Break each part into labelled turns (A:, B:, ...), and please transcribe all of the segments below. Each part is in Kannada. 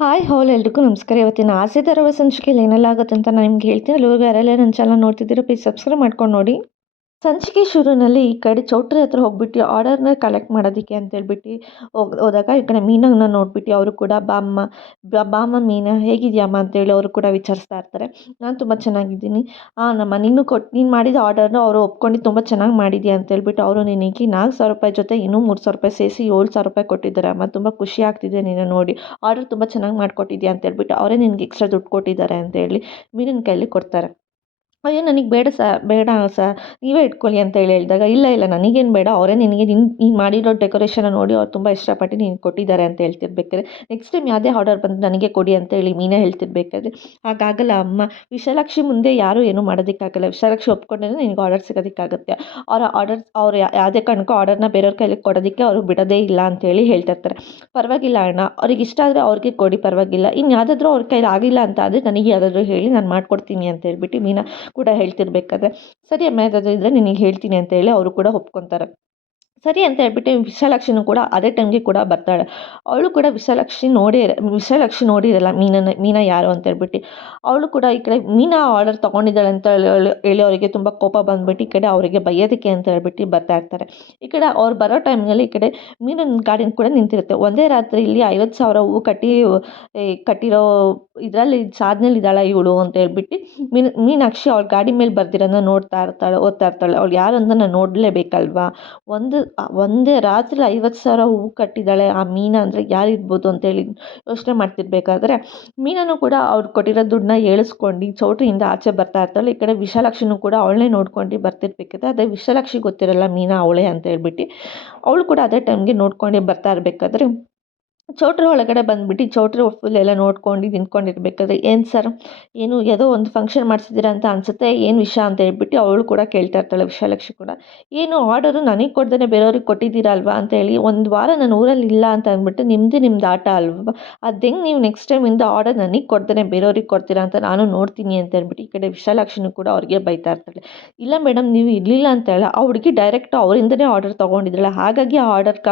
A: ಹಾಯ್ ಹಾಲ್ ಎಲ್ರಿಗೂ ನಮಸ್ಕಾರ. ಇವತ್ತಿನ ಆಸೆ ತರುವ ಸಂಚಿಕೆಯಲ್ಲಿ ಏನೆಲ್ಲ ಆಗುತ್ತೆ ಅಂತ ನಾನು ನಿಮ್ಗೆ ಹೇಳ್ತೀನಿ. ಅಲ್ಲಿವರೆಗೂ ಯಾರೆಲ್ಲ ನನ್ನ ಚಾನಲ್ ನೋಡ್ತಿದ್ದೀರೋ ಪ್ಲೀಸ್ ಸಬ್ಸ್ಕ್ರೈಬ್ ಮಾಡ್ಕೊಂಡು ನೋಡಿ. ಸಂಚಿಕೆ ಶುರುನಲ್ಲಿ ಈ ಕಡೆ ಚೌಟ್ರಿ ಹತ್ರ ಹೋಗ್ಬಿಟ್ಟು ಆರ್ಡರ್ನ ಕಲೆಕ್ಟ್ ಮಾಡೋದಕ್ಕೆ ಅಂತ ಹೇಳ್ಬಿಟ್ಟು ಹೋಗ್, ಹೋದಾಗ ಈ ಕಡೆ ಮೀನನ್ನ ನೋಡ್ಬಿಟ್ಟು ಅವರು ಕೂಡ ಬಾಮ್ಮ ಬಾಮ್ಮ ಮೀನಾ ಹೇಗಿದ್ಯಮ್ಮ ಅಂತೇಳಿ ಅವರು ಕೂಡ ವಿಚಾರಿಸ್ತಾ ಇರ್ತಾರೆ. ನಾನು ತುಂಬ ಚೆನ್ನಾಗಿದ್ದೀನಿ. ಹಾಂ ನಮ್ಮ ನೀನು ಕೊಟ್ಟು ನೀನು ಮಾಡಿದ ಆರ್ಡರ್ನ ಅವರು ಒಪ್ಕೊಂಡು ತುಂಬ ಚೆನ್ನಾಗಿ ಮಾಡಿದ್ಯಾ ಅಂತ ಹೇಳ್ಬಿಟ್ಟು ಅವರು ನಿನಗೆ ನಾಲ್ಕು ಸಾವಿರ ರೂಪಾಯಿ ಜೊತೆ ಇನ್ನೂ ಮೂರು ಸಾವಿರ ರೂಪಾಯಿ ಸೇರಿಸಿ ಏಳು ಸಾವಿರ ರೂಪಾಯಿ ಕೊಟ್ಟಿದ್ದಾರೆ ಅಮ್ಮ. ತುಂಬ ಖುಷಿ ಆಗ್ತಿದೆ ನೀನು ನೋಡಿ. ಆರ್ಡರ್ ತುಂಬ ಚೆನ್ನಾಗಿ ಮಾಡಿಕೊಟ್ಟಿದ್ಯಾ ಅಂತ ಹೇಳ್ಬಿಟ್ಟು ಅವರೇ ನಿನಗೆ ಎಕ್ಸ್ಟ್ರಾ ದುಡ್ಡು ಕೊಟ್ಟಿದ್ದಾರೆ ಅಂತೇಳಿ ಮೀನಿನ ಕೈಯಲ್ಲಿ ಕೊಡ್ತಾರೆ. ಅಯ್ಯೋ, ನನಗೆ ಬೇಡ ಸ, ಬೇಡ ಸರ್ ನೀವೇ ಇಟ್ಕೊಳ್ಳಿ ಅಂತ ಹೇಳಿ ಹೇಳಿದಾಗ, ಇಲ್ಲ ಇಲ್ಲ, ನನಗೇನು ಬೇಡ, ಅವರೇ ನಿನಗೆ ನಿನ್ನ ನೀನು ಮಾಡಿರೋ ಡೆಕೋರೇಷನ್ನ ನೋಡಿ ಅವ್ರು ತುಂಬ ಇಷ್ಟಪಟ್ಟು ನೀನು ಕೊಟ್ಟಿದ್ದಾರೆ ಅಂತ ಹೇಳ್ತಿರ್ಬೇಕಾದ್ರೆ ನೆಕ್ಸ್ಟ್ ಟೈಮ್ ಯಾವುದೇ ಆರ್ಡರ್ ಬಂದು ನನಗೆ ಕೊಡಿ ಅಂತ ಹೇಳಿ ಮೀನೇ ಹೇಳ್ತಿರ್ಬೇಕಾದ್ರೆ, ಹಾಗಾಗಲ್ಲ ಅಮ್ಮ, ವಿಶಾಲಾಕ್ಷಿ ಮುಂದೆ ಯಾರೂ ಏನೂ ಮಾಡೋದಕ್ಕಾಗಲ್ಲ, ವಿಶಾಲಾಕ್ಷಿ ಒಪ್ಕೊಂಡ್ರೆ ನಿನಗೆ ಆರ್ಡರ್ ಸಿಗೋದಕ್ಕಾಗುತ್ತೆ. ಅವರ ಆರ್ಡರ್ ಅವ್ರು ಯಾವುದೇ ಕಾರಣಕ್ಕೂ ಆರ್ಡರ್ನ ಬೇರೆಯವ್ರ ಕೈಲಿ ಕೊಡೋದಕ್ಕೆ ಅವರು ಬಿಡೋದೇ ಇಲ್ಲ ಅಂತೇಳಿ ಹೇಳ್ತಿರ್ತಾರೆ. ಪರವಾಗಿಲ್ಲ ಅಣ್ಣ, ಅವ್ರಿಗೆ ಇಷ್ಟ ಆದರೆ ಅವ್ರಿಗೆ ಕೊಡಿ, ಪರವಾಗಿಲ್ಲ ಇನ್ನು ಯಾವುದಾದ್ರೂ ಅವ್ರ ಕೈಲಿ ಆಗಿಲ್ಲ ಅಂತ ಆದರೆ ನನಗೆ ಯಾವುದಾದ್ರೂ ಹೇಳಿ ನಾನು ಮಾಡಿಕೊಡ್ತೀನಿ ಅಂತ ಹೇಳ್ಬಿಟ್ಟು ಮೀನಾ ಕೂಡ ಹೇಳ್ತಿರ್ಬೇಕಾದ್ರೆ ಸರಿ ಅಮ್ಮ ಇದ್ದರೆ ನಿನಗೆ ಹೇಳ್ತೀನಿ ಅಂತ ಹೇಳಿ ಅವರು ಕೂಡ ಒಪ್ಕೊತಾರೆ. ಸರಿ ಅಂತ ಹೇಳ್ಬಿಟ್ಟು ವಿಶಾಲಾಕ್ಷಿನೂ ಕೂಡ ಅದೇ ಟೈಮ್ಗೆ ಕೂಡ ಬರ್ತಾಳೆ. ಅವಳು ಕೂಡ ವಿಶಾಲಾಕ್ಷಿ ನೋಡೇ ವಿಶಾಲಾಕ್ಷಿ ನೋಡಿರಲ್ಲ ಮೀನನ್ನು, ಮೀನಾ ಯಾರು ಅಂತ ಹೇಳ್ಬಿಟ್ಟು. ಅವಳು ಕೂಡ ಈ ಕಡೆ ಮೀನಾ ಆರ್ಡರ್ ತೊಗೊಂಡಿದ್ದಾಳೆ ಅಂತ ಹೇಳಿ ಅವರಿಗೆ ತುಂಬ ಕೋಪ ಬಂದ್ಬಿಟ್ಟು ಈ ಕಡೆ ಅವರಿಗೆ ಬಯ್ಯೋದಕ್ಕೆ ಅಂತ ಹೇಳ್ಬಿಟ್ಟು ಬರ್ತಾ ಇರ್ತಾರೆ. ಈ ಕಡೆ ಅವ್ರು ಬರೋ ಟೈಮ್ನಲ್ಲಿ ಈ ಕಡೆ ಮೀನಿನ ಗಾಡಿನ ಕೂಡ ನಿಂತಿರುತ್ತೆ. ಒಂದೇ ರಾತ್ರಿ ಇಲ್ಲಿ ಐವತ್ತು ಸಾವಿರ ಹೂವು ಕಟ್ಟಿ ಕಟ್ಟಿರೋ ಇದರಲ್ಲಿ ಸಾಧನೆಯಲ್ಲಿ ಇದ್ದಾಳೆ ಇವಳು ಅಂತ ಹೇಳ್ಬಿಟ್ಟು ಮೀನು, ಮೀನಾಕ್ಷಿ ಅವಳ ಗಾಡಿ ಮೇಲೆ ಬರ್ದಿರೋದನ್ನ ನೋಡ್ತಾ ಇರ್ತಾಳೆ, ಓದ್ತಾ ಇರ್ತಾಳೆ. ಅವಳು ಯಾರು ಅಂತ ನಾನು ನೋಡಲೇಬೇಕಲ್ವಾ? ಒಂದು ಒಂದೇ ರಾತ್ರಿ ಐವತ್ತು ಸಾವಿರ ಹೂವು ಕಟ್ಟಿದ್ದಾಳೆ ಆ ಮೀನಾ ಅಂದರೆ ಯಾರಿರ್ಬೋದು ಅಂತೇಳಿ ಯೋಚನೆ ಮಾಡ್ತಿರ್ಬೇಕಾದ್ರೆ ಮೀನನ್ನು ಕೂಡ ಅವ್ರು ಕೊಟ್ಟಿರೋ ದುಡ್ಡನ್ನ ಏಳಿಸ್ಕೊಂಡು ಚೌಟ್ರಿಯಿಂದ ಆಚೆ ಬರ್ತಾ ಇರ್ತಾಳೆ. ಈ ಕಡೆ ವಿಶಾಲಾಕ್ಷಿನೂ ಕೂಡ ಅವಳನ್ನೇ ನೋಡ್ಕೊಂಡು ಬರ್ತಿರ್ಬೇಕಾದ್ರೆ ಅದೇ ವಿಶಾಲಾಕ್ಷಿ ಗೊತ್ತಿರಲ್ಲ ಮೀನಾ ಅವಳೇ ಅಂತ ಹೇಳ್ಬಿಟ್ಟು. ಅವಳು ಕೂಡ ಅದೇ ಟೈಮ್ಗೆ ನೋಡ್ಕೊಂಡು ಬರ್ತಾ ಇರಬೇಕಾದ್ರೆ ಚೌಟ್ರಿ ಒಳಗಡೆ ಬಂದ್ಬಿಟ್ಟು ಚೌಟ್ರಿ ಫುಲ್ ಎಲ್ಲ ನೋಡ್ಕೊಂಡು ನಿಂತ್ಕೊಂಡಿರ್ಬೇಕಾದ್ರೆ ಏನು ಸರ್? ಏನು ಯಾವುದೋ ಒಂದು ಫಂಕ್ಷನ್ ಮಾಡಿಸಿದ್ದೀರಾ ಅಂತ ಅನಿಸುತ್ತೆ, ಏನು ವಿಷಯ ಅಂತ ಹೇಳ್ಬಿಟ್ಟು ಅವಳು ಕೂಡ ಕೇಳ್ತಾ ಇರ್ತಾಳೆ, ವಿಶಾಲಕ್ಷಿ ಕೂಡ. ಏನು ಆರ್ಡರು ನನಗೆ ಕೊಡ್ದೇ ಬೇರೆಯವ್ರಿಗೆ ಕೊಟ್ಟಿದ್ದೀರಾ ಅಲ್ವಾ ಅಂತ ಹೇಳಿ ಒಂದು ವಾರ ನಾನು ಊರಲ್ಲಿ ಇಲ್ಲ ಅಂತ ಅಂದ್ಬಿಟ್ಟು ನಿಮ್ಮದೇ ನಿಮ್ದು ಆಟ ಅಲ್ವಾ? ಅದು ಹೆಂಗೆ ನೀವು ನೆಕ್ಸ್ಟ್ ಟೈಮ್ ಇಂದ ಆರ್ಡರ್ ನನಗೆ ಕೊಡ್ದೇ ಬೇರೆಯವ್ರಿಗೆ ಕೊಡ್ತೀರಾ ಅಂತ ನಾನು ನೋಡ್ತೀನಿ ಅಂತ ಹೇಳ್ಬಿಟ್ಟು ಈ ಕಡೆ ವಿಶಾಲಾಕ್ಷಿನೂ ಕೂಡ ಅವ್ರಿಗೆ ಬೈತಾ ಇರ್ತಾಳೆ. ಇಲ್ಲ ಮೇಡಮ್, ನೀವು ಇರಲಿಲ್ಲ ಅಂತ ಹೇಳ ಆ ಹುಡುಗಿ ಡೈರೆಕ್ಟ್ ಅವರಿಂದನೇ ಆರ್ಡರ್ ತೊಗೊಂಡಿದ್ದಾಳೆ. ಹಾಗಾಗಿ ಆ ಆರ್ಡರ್ ಕ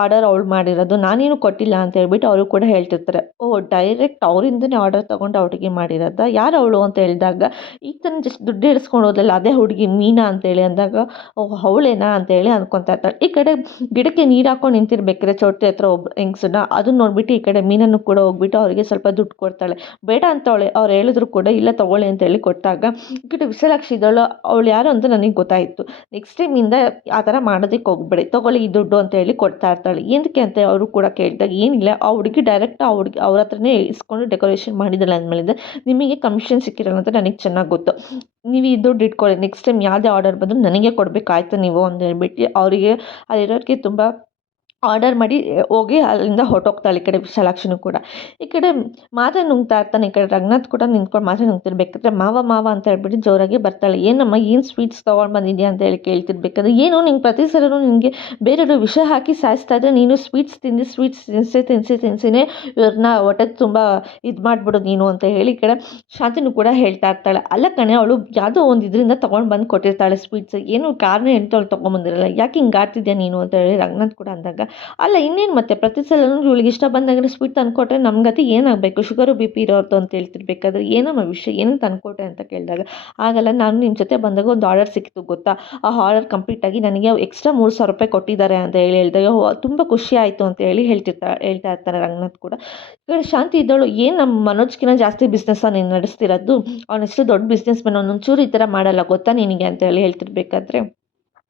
A: ಆರ್ಡರ್ ಅವಳು ಮಾಡಿರೋದು. ನಾನೇನು ಕೊಟ್ಟಿಲ್ಲ ಅಂತ ಹೇಳ್ಬಿಟ್ಟು ಅವರು ಕೂಡ ಹೇಳ್ತಿರ್ತಾರೆ. ಓ ಡೈರೆಕ್ಟ್ ಅವರಿಂದನೇ ಆರ್ಡರ್ ತೊಗೊಂಡು ಆ ಮಾಡಿರೋದ? ಯಾರು ಅವಳು ಅಂತ ಹೇಳಿದಾಗ, ಈಗ ತಾನೇ ಜಸ್ಟ್ ದುಡ್ಡು ಇಳಿಸ್ಕೊಂಡು ಹೋದಲ್ಲ ಅದೇ ಹುಡುಗಿ ಮೀನಾ ಅಂತೇಳಿ ಅಂದಾಗ, ಓ, ಅವಳೇನಾ ಅಂತೇಳಿ ಅಂದ್ಕೊತಾ ಇರ್ತಾಳೆ. ಈ ಕಡೆ ಗಿಡಕ್ಕೆ ನೀರು ಹಾಕೊಂಡು ನಿಂತಿರ್ಬೇಕಾದ್ರೆ ಚೌಟ್ರಿ ಹತ್ರ ಒಬ್ಬ ಹೆಂಗ್ಸನ್ನ ಅದನ್ನ ನೋಡ್ಬಿಟ್ಟು ಈ ಕಡೆ ಮೀನನ್ನು ಕೂಡ ಹೋಗ್ಬಿಟ್ಟು ಅವರಿಗೆ ಸ್ವಲ್ಪ ದುಡ್ಡು ಕೊಡ್ತಾಳೆ. ಬೇಡ ಅಂತ ಅವಳೆ ಅವ್ರು ಹೇಳಿದ್ರು ಕೂಡ, ಇಲ್ಲ ತೊಗೊಳ್ಳಿ ಅಂತೇಳಿ ಕೊಟ್ಟಾಗ ಈ ಕಡೆ ವಿಶಾಲಾಕ್ಷಿ ಇದ್ದಾಳು ಅವಳು ಯಾರು ಅಂತ ನನಗೆ ಗೊತ್ತಾಯಿತು. ನೆಕ್ಸ್ಟ್ ಟೈಮಿಂದ ಆ ಥರ ಮಾಡೋದಕ್ಕೆ ಹೋಗ್ಬೇಡಿ. ತೊಗೊಳ್ಳಿ ಈ ದುಡ್ಡು ಅಂತ ಹೇಳಿ ಕೊಡ್ತಾ ಇರ್ತಾಳೆ. ಎಂದಕ್ಕೆ ಅಂತ ಅವರು ಕೂಡ ಏನಿಲ್ಲ. ಆ ಹುಡುಗಿ ಡೈರೆಕ್ಟ್ ಆ ಹುಡುಗಿ ಅವ್ರ ಹತ್ರನೇ ಇಸ್ಕೊಂಡು ಡೆಕೋರೇಷನ್ ಮಾಡಿದ್ದಾಳೆ ಅಂದಮೇಲಿಂದ ನಿಮಗೆ ಕಮಿಷನ್ ಸಿಕ್ಕಿರಲ್ಲ ಅಂತ ನನಗೆ ಚೆನ್ನಾಗಿ ಗೊತ್ತು. ನೀವು ಈ ದುಡ್ಡು ಇಟ್ಕೊಳ್ಳಿ. ನೆಕ್ಸ್ಟ್ ಟೈಮ್ ಯಾವುದೇ ಆರ್ಡರ್ ಬಂದರೂ ನನಗೆ ಕೊಡಬೇಕಾಯ್ತು ನೀವು ಅಂತ ಹೇಳ್ಬಿಟ್ಟು ಅವರಿಗೆ, ಅಲ್ಲಿರೋರಿಗೆ ತುಂಬ ಆರ್ಡರ್ ಮಾಡಿ ಹೋಗಿ ಅಲ್ಲಿಂದ ಹೊರ್ಟೋಗ್ತಾಳೆ ಈ ಕಡೆ ವಿಶಾಲಾಕ್ಷಿನೂ ಕೂಡ. ಈ ಕಡೆ ಮಾತ್ರೆ ನುಂಗ್ತಾ ಇರ್ತಾನೆ, ಈ ಕಡೆ ರಂಗನಾಥ್ ಕೂಡ ನಿಂತ್ಕೊಂಡು ಮಾತ್ರೆ ನುಂಗ್ತಿರ್ಬೇಕಾದ್ರೆ ಮಾವ ಮಾವ ಅಂತ ಹೇಳ್ಬಿಟ್ಟು ಜೋರಾಗಿ ಬರ್ತಾಳೆ. ಏನಮ್ಮ, ಏನು ಸ್ವೀಟ್ಸ್ ತೊಗೊಂಡು ಬಂದಿದ್ಯಾ ಅಂತ ಹೇಳಿ ಕೇಳ್ತಿರ್ಬೇಕಾದ್ರೆ, ಏನು ನಿಂಗೆ ಪ್ರತಿ ಸಲನೂ ನಿನಗೆ ಬೇರೆಯವರು ವಿಷ ಹಾಕಿ ಸಾಯಿಸ್ತಾ ಇದ್ದರೆ ನೀನು ಸ್ವೀಟ್ಸ್ ತಿಂದು, ಸ್ವೀಟ್ಸ್ ತಿನ್ಸಿ ತಿನ್ಸಿ, ತಿನ್ಸಿನೇ ಇವ್ರನ್ನ ಹೊಟ್ಟೆ ತುಂಬ ಇದು ಮಾಡಿಬಿಡು ನೀನು ಅಂತ ಹೇಳಿ ಈ ಕಡೆ ಶಾಂತಿನೂ ಕೂಡ ಹೇಳ್ತಾ ಇರ್ತಾಳೆ. ಅಲ್ಲ ಕಣೆ, ಅವಳು ಯಾವುದೋ ಒಂದು ಇದರಿಂದ ತೊಗೊಂಡು ಬಂದು ಕೊಟ್ಟಿರ್ತಾಳೆ ಸ್ವೀಟ್ಸ್. ಏನು ಕಾರಣ ಅವಳು ತೊಗೊಂಬಂದಿರಲ್ಲ ಯಾಕೆ ಹಿಂಗೆ ನೀನು ಅಂತ ಹೇಳಿ ರಂಗನಾಥ್ ಕೂಡ ಅಂದಾಗ ಅಲ್ಲ, ಇನ್ನೇನು ಮತ್ತೆ? ಪ್ರತಿ ಸಲ ಇವಳಿಗೆ ಇಷ್ಟ ಬಂದಾಗ ಸ್ವೀಟ್ ತಂದುಕೊಟ್ರೆ ನಮ್ಮ ಗತಿ ಏನಾಗಬೇಕು? ಶುಗರು ಬಿ ಪಿ ಇರೋರ್ದು ಅಂತ ಹೇಳ್ತಿರ್ಬೇಕಾದ್ರೆ ಏನಮ್ಮ ವಿಷಯ? ಏನಕ್ಕೆ ತಂದುಕೊಟ್ಟೆ ಅಂತ ಕೇಳಿದಾಗ, ಆಗಲ್ಲ, ನಾನು ನಿಮ್ಮ ಜೊತೆ ಬಂದಾಗ ಒಂದು ಆರ್ಡರ್ ಸಿಕ್ತು ಗೊತ್ತಾ? ಆ ಆರ್ಡರ್ ಕಂಪ್ಲೀಟಾಗಿ ನನಗೆ ಎಕ್ಸ್ಟ್ರಾ ಮೂರು ಸಾವಿರ ರೂಪಾಯಿ ಕೊಟ್ಟಿದ್ದಾರೆ ಅಂತ ಹೇಳಿ ಹೇಳಿದಾಗ ತುಂಬ ಖುಷಿ ಆಯಿತು ಅಂತ ಹೇಳಿ ಹೇಳ್ತಿರ್ತಾ, ಹೇಳ್ತಾ ಇರ್ತಾರೆ ರಂಗನಾಥ್ ಕೂಡ. ಈ ಶಾಂತಿ ಇದ್ದವಳು, ಏನು ನಮ್ಮ ಮನೋಜ್ಕಿನ ಜಾಸ್ತಿ ಬಿಸ್ನೆಸ್ ನೀನು ನಡೆಸ್ತಿರೋದು? ಅವನಷ್ಟು ದೊಡ್ಡ ಬಿಸ್ನೆಸ್ ಮ್ಯಾನ್ ಒಂಚೂರು ಈ ಥರ ಮಾಡಲ್ಲ, ಗೊತ್ತಾ ನಿನಗೆ? ಅಂತ ಹೇಳಿ ಹೇಳ್ತಿರ್ಬೇಕಾದ್ರೆ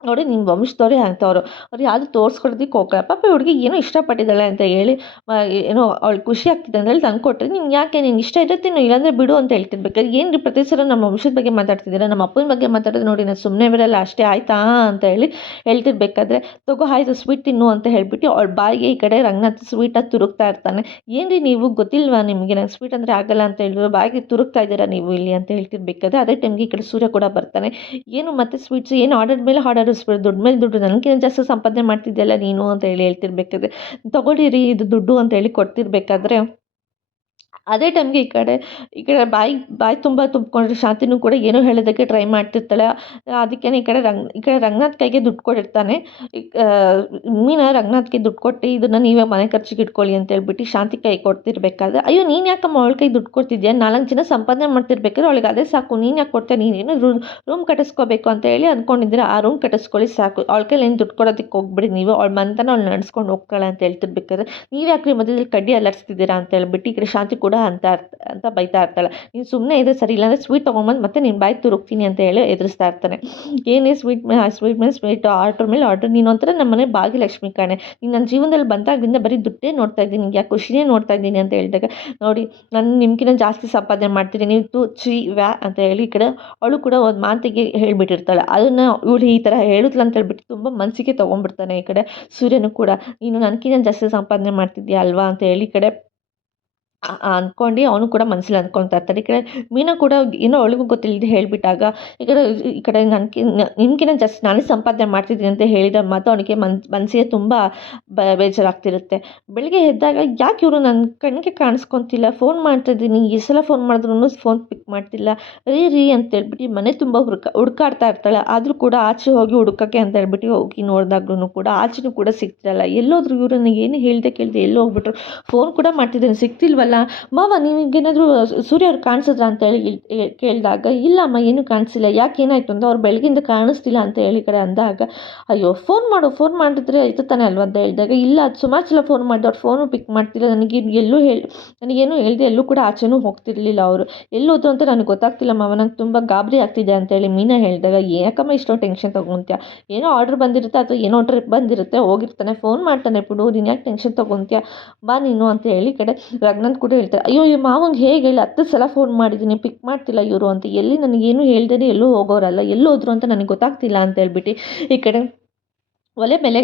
A: ನೋಡಿ ನಿಮ್ಮ ವಂಶದವರೇ ಅಂಥವ್ರು. ಅವ್ರು ಯಾವುದು ತೋರಿಸ್ಕೊಡೋದಕ್ಕೆ ಹೋಗಲ್ಲ ಪಾಪ ಹುಡುಗಿ ಏನೋ ಇಷ್ಟಪಟ್ಟಿದ್ದಾಳೆ ಅಂತ ಹೇಳಿ ಏನೋ ಅವಳು ಖುಷಿ ಆಗ್ತಿದೆ ಅಂತ ಹೇಳಿ ತಂದುಕೊಟ್ರೆ ನಿಮ್ಗೆ ಯಾಕೆ? ನಿಂಗೆ ಇಷ್ಟ ಇರುತ್ತೆ ನೀವು ಇಲ್ಲಾಂದರೆ ಬಿಡು ಅಂತ ಹೇಳ್ತಿರ್ಬೇಕಾದ್ರೆ ಏನು ರೀ ಪ್ರತಿ ಸಲ ನಮ್ಮ ವಂಶದ ಬಗ್ಗೆ ಮಾತಾಡ್ತಿದ್ದೀರ? ನಮ್ಮ ಅಪ್ಪನ ಬಗ್ಗೆ ಮಾತಾಡೋದು ನೋಡಿ, ನಾನು ಸುಮ್ಮನೆ ಬರಲ್ಲ ಅಷ್ಟೇ ಆಯ್ತಾ ಅಂತ ಹೇಳಿ ಹೇಳ್ತಿರ್ಬೇಕಾದ್ರೆ, ತಗೋ, ಆಯಿತು ಸ್ವೀಟ್ ತಿನ್ನು ಅಂತ ಹೇಳಿಬಿಟ್ಟು ಅವಳ ಬಾಯಿಗೆ ಈ ಕಡೆ ರಂಗನಾಥ್ ಸ್ವೀಟಾಗಿ ತುರುಕ್ತಾ ಇರ್ತಾನೆ. ಏನು ನೀವು? ಗೊತ್ತಿಲ್ವಾ ನಿಮಗೆ ನಂಗೆ ಸ್ವೀಟ್ ಅಂದರೆ ಆಗಲ್ಲ ಅಂತ ಹೇಳಿದ್ರು. ಬಾಯಿಗೆ ತುರುಕ್ತಾ ಇದ್ದೀರಾ ನೀವು ಇಲ್ಲಿ? ಅಂತ ಹೇಳ್ತಿರ್ಬೇಕಾದ್ರೆ, ಅದೇ ಟೈಮ್ಗೆ ಈ ಕಡೆ ಸೂರ್ಯ ಕೂಡ ಬರ್ತಾನೆ. ಏನು ಮತ್ತೆ ಸ್ವೀಟ್ಸ್ ಏನು ಆರ್ಡರ್ ಮೇಲೆ ಆರ್ಡರ್ ದುಡ್ಡು ಮೇಲೆ ದುಡ್ಡು ನನಗಿಂತ ಜಾಸ್ತಿ ಸಂಪಾದನೆ ಮಾಡ್ತಿದ್ದೆಯಲ್ಲ ನೀನು ಅಂತ ಹೇಳಿ ಹೇಳ್ತಿರ್ಬೇಕಾದ್ರೆ, ತಗೊಳ್ಳಿರಿ ಇದು ದುಡ್ಡು ಅಂತ ಹೇಳಿ ಕೊಡ್ತಿರ್ಬೇಕಾದ್ರೆ ಅದೇ ಟೈಮ್ಗೆ ಈ ಕಡೆ ಈ ಕಡೆ ಬಾಯಿ ಬಾಯಿ ತುಂಬ ತುಂಬಿಕೊಂಡ್ರೆ. ಶಾಂತಿನೂ ಕೂಡ ಏನೋ ಹೇಳೋದಕ್ಕೆ ಟ್ರೈ ಮಾಡ್ತಿರ್ತಾಳೆ. ಅದಕ್ಕೇ ಈ ಕಡೆ ರಂಗ್, ಈ ಕಡೆ ರಂಗನಾಥ್ ಕೈಗೆ ದುಡ್ಡು ಕೊಟ್ಟಿರ್ತಾನೆ. ಮೀನಾ ರಂಗನಾಥ್ಗೆ ದುಡ್ಡು ಕೊಟ್ಟು ಇದನ್ನು ನೀವೇ ಮನೆ ಖರ್ಚಿಗೆ ಇಟ್ಕೊಳ್ಳಿ ಅಂತ ಹೇಳ್ಬಿಟ್ಟು ಶಾಂತಿ ಕೈ ಕೊಡ್ತಿರ್ಬೇಕಾದ್ರೆ, ಅಯ್ಯೋ, ನೀನು ಯಾಕಮ್ಮ ಅವಳ ಕೈ ದುಡ್ಡು ಕೊಡ್ತಿದ್ಯಾ? ನಾಲ್ಕು ಜನ ಸಂಪಾದನೆ ಮಾಡ್ತಿರ್ಬೇಕಾದ್ರೆ ಅವಳಿಗೆ ಅದೇ ಸಾಕು. ನೀನು ಯಾಕೆ ಕೊಡ್ತೀಯ? ನೀನೇನು ರೂಮ್ ರೂಮ್ ಕಟ್ಟಿಸ್ಕೋಬೇಕು ಅಂತ ಹೇಳಿ ಅಂದ್ಕೊಂಡಿದ್ದೀರ ಆ ರೂಮ್ ಕಟ್ಟಿಸ್ಕೊಳ್ಳಿ ಸಾಕು. ಅವಳ ಕೈಲಿ ಏನು ದುಡ್ಡು ಕೊಡೋದಕ್ಕೆ ಹೋಗ್ಬಿಡಿ ನೀವು. ಅವಳ ಮಂತನ ಅವ್ಳು ನಡೆಸ್ಕೊಂಡು ಹೋಗ್ತಾಳೆ ಅಂತ ಹೇಳ್ತಿರ್ಬೇಕಾದ್ರೆ, ನೀವು ಯಾಕ್ರಿ ಮಧ್ಯದಲ್ಲಿ ಕಡ್ಡಿ ಅಲರ್ಸ್ತಿದ್ದೀರಾ ಅಂತ ಹೇಳ್ಬಿಟ್ಟು ಈ ಕಡೆ ಶಾಂತಿ ಕೂಡ ಅಂತ ಅಂತ ಬೈತಾ ಇರ್ತಾಳೆ. ನೀನು ಸುಮ್ಮನೆ ಇದ್ರೆ ಸರಿ, ಇಲ್ಲಾಂದರೆ ಸ್ವೀಟ್ ತೊಗೊಂಬಂದು ಮತ್ತೆ ನೀನು ಬಾಯಿ ತುರುಕ್ತೀನಿ ಅಂತ ಹೇಳಿ ಎದುರಿಸ್ತಾ ಇರ್ತಾನೆ. ಏನೇ ಸ್ವೀಟ್ ಸ್ವೀಟ್ ಮೇಲೆ ಸ್ವೀಟ್ ಆರ್ಡ್ರ್ ಮೇಲೆ ಆರ್ಡ್ರ್ ನೀನು ಒಂಥರ ನಮ್ಮ ಮನೆ ಭಾಗ್ಯಲಕ್ಷ್ಮಿ ಕಾಣೆ. ನೀನು ನನ್ನ ಜೀವನದಲ್ಲಿ ಬಂದಾಗಿಂದ ಬರೀ ದುಡ್ಡೇ ನೋಡ್ತಾ ಇದ್ದೀನಿ ಯಾಕೆ ಖುಷಿನೇ ನೋಡ್ತಾ ಇದ್ದೀನಿ ಅಂತ ಹೇಳಿದಾಗ, ನೋಡಿ, ನಾನು ನಿಮ್ಗಿಂತ ಜಾಸ್ತಿ ಸಂಪಾದನೆ ಮಾಡ್ತೀನಿ ನೀವು ತು ಚಿ ವ್ಯಾ ಅಂತ ಹೇಳಿ ಈ ಕಡೆ ಅವಳು ಕೂಡ ಒಂದು ಮಾತಿಗೆ ಹೇಳಿಬಿಟ್ಟಿರ್ತಾಳೆ. ಅದನ್ನು ಇವಳು ಈ ಥರ ಹೇಳಿದ್ಲು ಅಂತ ಹೇಳ್ಬಿಟ್ಟು ತುಂಬ ಮನಸ್ಸಿಗೆ ತೊಗೊಂಡ್ಬಿಡ್ತಾನೆ ಈ ಕಡೆ ಸೂರ್ಯನು ಕೂಡ. ನೀನು ನನಗಿಂತ ಜಾಸ್ತಿ ಸಂಪಾದನೆ ಮಾಡ್ತಿದ್ದೀಯ ಅಲ್ವಾ ಅಂತ ಹೇಳಿ ಈ ಕಡೆ ಅಂದ್ಕೊಂಡು ಅವನು ಕೂಡ ಮನಸ್ಸಲ್ಲಿ ಅಂದ್ಕೊಳ್ತಾ ಇರ್ತಾನೆ. ಈ ಕಡೆ ಮೀನಾ ಕೂಡ ಏನೋ ಅವಳಿಗೂ ಗೊತ್ತಿಲ್ಲದೆ ಹೇಳಿಬಿಟ್ಟಾಗ, ಈ ಕಡೆ ಈ ಕಡೆ ನನಗೆ ನಿಮ್ಗಿಂತ ಜಾಸ್ತಿ ನಾನೇ ಸಂಪಾದನೆ ಮಾಡ್ತಿದ್ದೀನಿ ಅಂತ ಹೇಳಿದ ಮಾತು ಅವನಿಗೆ ಮನ್ ಮನಸ್ಸಿಗೆ ತುಂಬ ಬೇಜಾರಾಗ್ತಿರುತ್ತೆ. ಬೆಳಿಗ್ಗೆ ಎದ್ದಾಗ ಯಾಕೆ ಇವರು ನನ್ನ ಕಣ್ಣಿಗೆ ಕಾಣಿಸ್ಕೊತಿಲ್ಲ? ಫೋನ್ ಮಾಡ್ತಿದ್ದೀನಿ ಈ ಸಲ ಫೋನ್ ಮಾಡಿದ್ರು ಫೋನ್ ಪಿಕ್ ಮಾಡ್ತಿಲ್ಲ. ರೀ ರೀ ಅಂತ ಹೇಳ್ಬಿಟ್ಟು ಮನೆ ತುಂಬ ಹುಡ್ಕ ಹುಡ್ಕಾಡ್ತಾ ಇರ್ತಾಳೆ. ಆದರೂ ಕೂಡ ಆಚೆ ಹೋಗಿ ಹುಡುಕಕ್ಕೆ ಅಂತ ಹೇಳ್ಬಿಟ್ಟು ಹೋಗಿ ನೋಡಿದಾಗ್ಲೂ ಕೂಡ ಆಚೆನೂ ಕೂಡ ಸಿಗ್ತಿರಲ್ಲ. ಎಲ್ಲೋದ್ರು ಇವ್ರನ್ನ ಏನು ಹೇಳಿದೆ ಕೇಳಿದೆ ಎಲ್ಲೋ ಹೋಗ್ಬಿಟ್ರು ಫೋನ್ ಕೂಡ ಮಾಡ್ತಿದ್ದೀನಿ. ಸಿಗ್ತಿಲ್ವಲ್ಲ? ಅಲ್ಲ ಮಾವ ನಿಮಗೇನಾದರೂ ಸೂರ್ಯ ಅವ್ರು ಕಾಣಿಸಿದ್ರ ಅಂತ ಹೇಳಿ ಕೇಳಿದಾಗ, ಇಲ್ಲಮ್ಮ, ಏನು ಕಾಣಿಸಿಲ್ಲ, ಯಾಕೆ ಏನಾಯಿತು ಅಂತ ಅವ್ರು ಬೆಳಗಿಂದ ಕಾಣಿಸ್ತಿಲ್ಲ ಅಂತ ಹೇಳಿ ಕಡೆ ಅಂದಾಗ, ಅಯ್ಯೋ ಫೋನ್ ಮಾಡು ಫೋನ್ ಮಾಡಿದ್ರೆ ಆಯ್ತು ತಾನೆ ಅಲ್ವಾ ಅಂತ ಹೇಳಿದಾಗ, ಇಲ್ಲ, ಅದು ಸುಮಾರು ಸಲ ಫೋನ್ ಮಾಡಿದೆ, ಅವ್ರು ಫೋನು ಪಿಕ್ ಮಾಡ್ತಿಲ್ಲ, ನನಗೆ ಎಲ್ಲೂ ಹೇಳಿ ನನಗೇನು ಹೇಳಿದೆ ಎಲ್ಲೂ ಕೂಡ ಆಚೆನೂ ಹೋಗ್ತಿರ್ಲಿಲ್ಲ ಅವರು. ಎಲ್ಲೋದ್ರು ಅಂತ ನನಗೆ ಗೊತ್ತಾಗ್ತಿಲ್ಲ ಮಾವ, ನಂಗೆ ತುಂಬ ಗಾಬರಿ ಆಗ್ತಿದೆ ಅಂತೇಳಿ ಮೀನಾ ಹೇಳಿದಾಗ ಏನಕ್ಕಮ್ಮ ಇಷ್ಟೊಂದು ಟೆನ್ಷನ್ ತೊಗೊತೀಯ? ಏನೋ ಆರ್ಡ್ರ್ ಬಂದಿರುತ್ತೆ ಅಥವಾ ಏನೋ ಟ್ರಿಪ್ ಬಂದಿರುತ್ತೆ, ಹೋಗಿರ್ತಾನೆ ಫೋನ್ ಮಾಡ್ತಾನೆ ಬಿಡು, ನೀನು ಯಾಕೆ ಟೆನ್ಷನ್ ತೊಗೊತೀಯ? ಬಾ ನೀನು ಅಂತ ಹೇಳಿ ಕಡೆ ಕೂಡ ಹೇಳ್ತಾರೆ, ಅಯ್ಯೋ, ಈ ಮಾವಂಗೆ ಹೇಗೆ ಹೇಳಿ ಹತ್ತು ಸಲ ಫೋನ್ ಮಾಡಿದ್ದೀನಿ ಪಿಕ್ ಮಾಡ್ತಿಲ್ಲ ಇವರು ಅಂತ. ಎಲ್ಲಿ ನನಗೇನು ಹೇಳ್ದೇ ಎಲ್ಲೂ ಹೋಗೋರಲ್ಲ ಎಲ್ಲೋದ್ರು ಅಂತ ನನಗೆ ಗೊತ್ತಾಗ್ತಿಲ್ಲ ಅಂತ ಹೇಳ್ಬಿಟ್ಟು ಈ ಕಡೆ ಒಲೆ ಮೇಲೆ